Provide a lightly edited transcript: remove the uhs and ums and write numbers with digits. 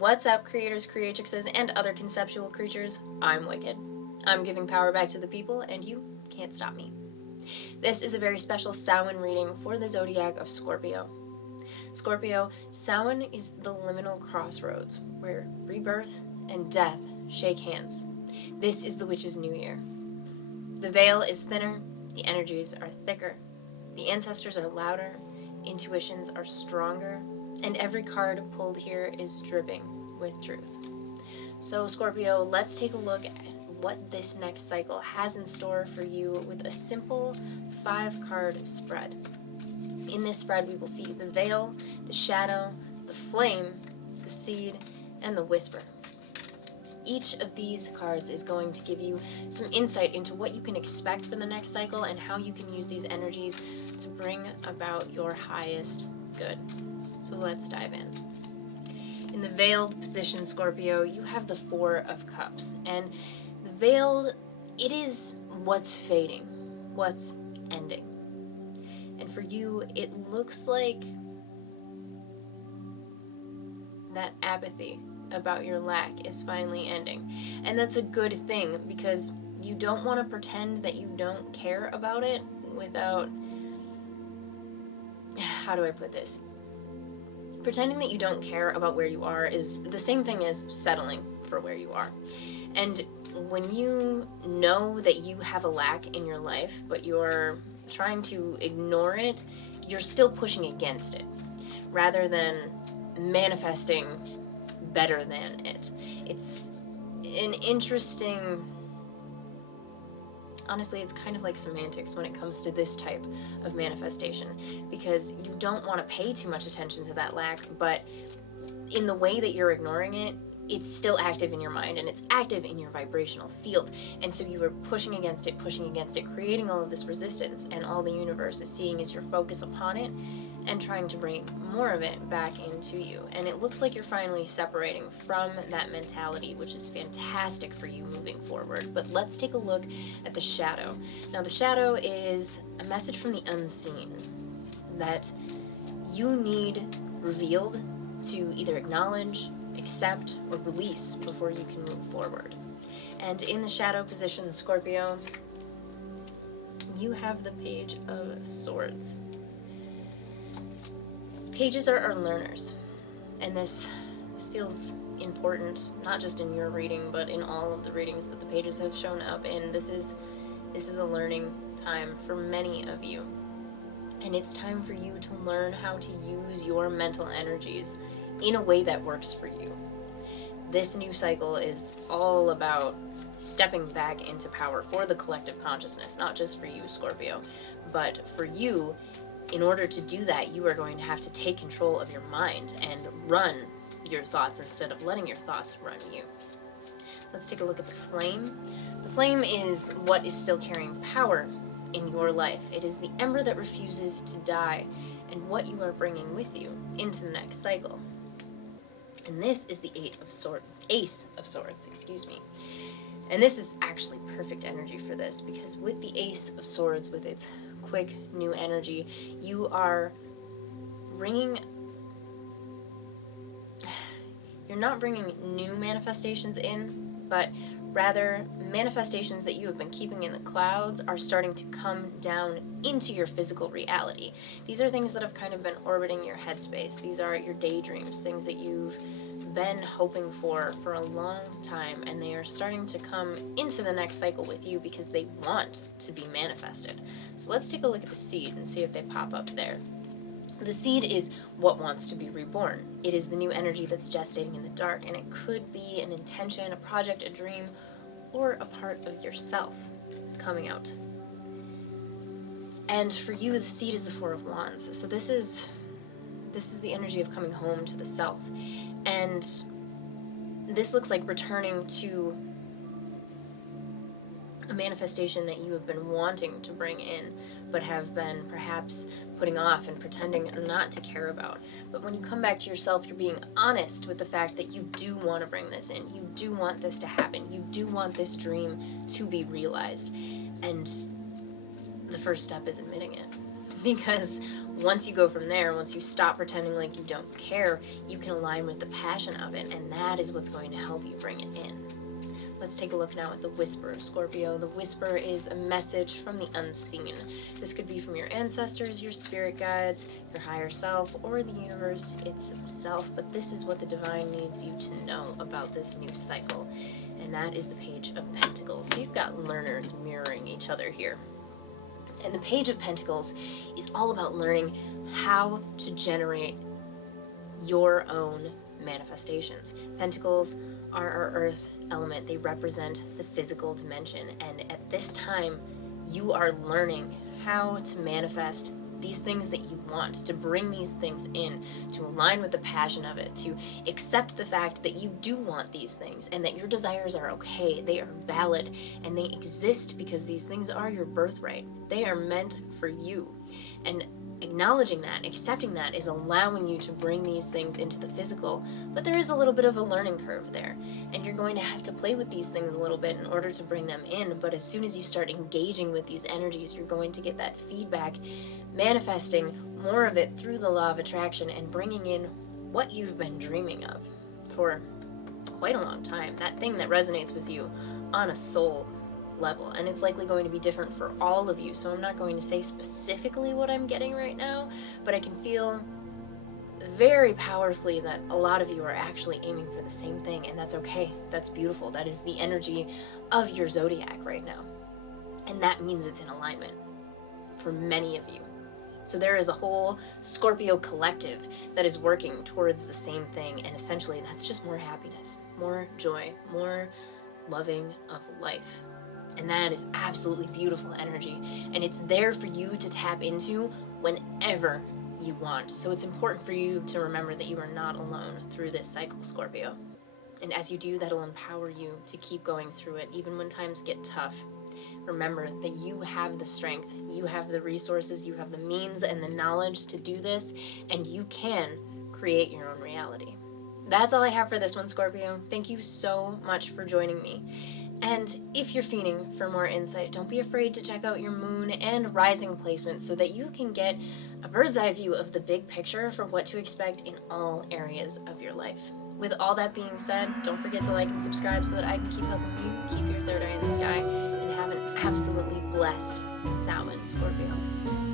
What's up, creators, creatrixes, and other conceptual creatures? I'm Wicked. I'm giving power back to the people, and you can't stop me. This is a very special Samhain reading for the zodiac of Scorpio. Scorpio, Samhain is the liminal crossroads where rebirth and death shake hands. This is the witch's new year. The veil is thinner, the energies are thicker, the ancestors are louder, intuitions are stronger, and every card pulled here is dripping with truth. So Scorpio, let's take a look at what this next cycle has in store for you with a simple 5-card spread. In this spread, we will see the veil, the shadow, the flame, the seed, and the whisper. Each of these cards is going to give you some insight into what you can expect for the next cycle and how you can use these energies to bring about your highest good. So let's dive in. In the veiled position, Scorpio, you have the 4 of Cups. And the veiled, it is what's fading, what's ending. And for you, it looks like that apathy about your lack is finally ending. And that's a good thing, because you don't want to pretend that you don't care about it without... How do I put this? Pretending that you don't care about where you are is the same thing as settling for where you are. And when you know that you have a lack in your life, but you're trying to ignore it, you're still pushing against it, rather than manifesting better than it. It's an interesting... Honestly, it's kind of like semantics when it comes to this type of manifestation, because you don't want to pay too much attention to that lack, but in the way that you're ignoring it, it's still active in your mind and it's active in your vibrational field. And so you are pushing against it, creating all of this resistance, and all the universe is seeing is your focus upon it and trying to bring more of it back into you. And it looks like you're finally separating from that mentality, which is fantastic for you moving forward. But let's take a look at the shadow. Now, the shadow is a message from the unseen that you need revealed to either acknowledge, accept, or release before you can move forward. And in the shadow position, Scorpio, you have the Page of Swords. Pages are our learners, and this feels important, not just in your reading, but in all of the readings that the pages have shown up in. This is a learning time for many of you, and it's time for you to learn how to use your mental energies in a way that works for you. This new cycle is all about stepping back into power for the collective consciousness, not just for you, Scorpio, but for you. In order to do that, you are going to have to take control of your mind and run your thoughts instead of letting your thoughts run you. Let's take a look at the flame. The flame is what is still carrying power in your life. It is the ember that refuses to die, and what you are bringing with you into the next cycle. And this is the Ace of Swords, And this is actually perfect energy for this, because with the Ace of Swords, with its quick new energy, you are you're not bringing new manifestations in, but rather manifestations that you have been keeping in the clouds are starting to come down into your physical reality. These are things that have kind of been orbiting your headspace. These are your daydreams, things that you've been hoping for a long time, and they are starting to come into the next cycle with you because they want to be manifested. So let's take a look at the seed and see if they pop up there. The seed is what wants to be reborn. It is the new energy that's gestating in the dark, and it could be an intention, a project, a dream, or a part of yourself coming out. And for you, the seed is the 4 of Wands. So this is the energy of coming home to the self. And this looks like returning to a manifestation that you have been wanting to bring in, but have been perhaps putting off and pretending not to care about. But when you come back to yourself, you're being honest with the fact that you do want to bring this in. You do want this to happen. You do want this dream to be realized. And the first step is admitting it. Because Once you go from there, once you stop pretending like you don't care, you can align with the passion of it, and that is what's going to help you bring it in. Let's take a look now at the Whisper, Scorpio. The Whisper is a message from the unseen. This could be from your ancestors, your spirit guides, your higher self, or the universe itself, but this is what the divine needs you to know about this new cycle, and that is the Page of Pentacles. So you've got learners mirroring each other here. And the Page of Pentacles is all about learning how to generate your own manifestations. Pentacles are our earth element. They represent the physical dimension, and at this time you are learning how to manifest these things that you want, to bring these things in, to align with the passion of it, to accept the fact that you do want these things and that your desires are okay, they are valid, and they exist because these things are your birthright. They are meant for you. And acknowledging that, accepting that, is allowing you to bring these things into the physical, but there is a little bit of a learning curve there, and you're going to have to play with these things a little bit in order to bring them in. But as soon as you start engaging with these energies, you're going to get that feedback, manifesting more of it through the law of attraction and bringing in what you've been dreaming of for quite a long time, that thing that resonates with you on a soul level. And it's likely going to be different for all of you, so I'm not going to say specifically what I'm getting right now, but I can feel very powerfully that a lot of you are actually aiming for the same thing, and that's okay. That's beautiful. That is the energy of your zodiac right now, and that means it's in alignment for many of you. So there is a whole Scorpio collective that is working towards the same thing, and essentially that's just more happiness, more joy, more loving of life. And that is absolutely beautiful energy, and it's there for you to tap into whenever you want. So it's important for you to remember that you are not alone through this cycle, Scorpio. And as you do, that'll empower you to keep going through it, even when times get tough. Remember that you have the strength, you have the resources, you have the means and the knowledge to do this, and you can create your own reality. That's all I have for this one, Scorpio. Thank you so much for joining me. And if you're feeding for more insight, don't be afraid to check out your moon and rising placement so that you can get a bird's eye view of the big picture for what to expect in all areas of your life. With all that being said, don't forget to like and subscribe so that I can keep helping you keep your third eye in the sky, and have an absolutely blessed Samhain, Scorpio.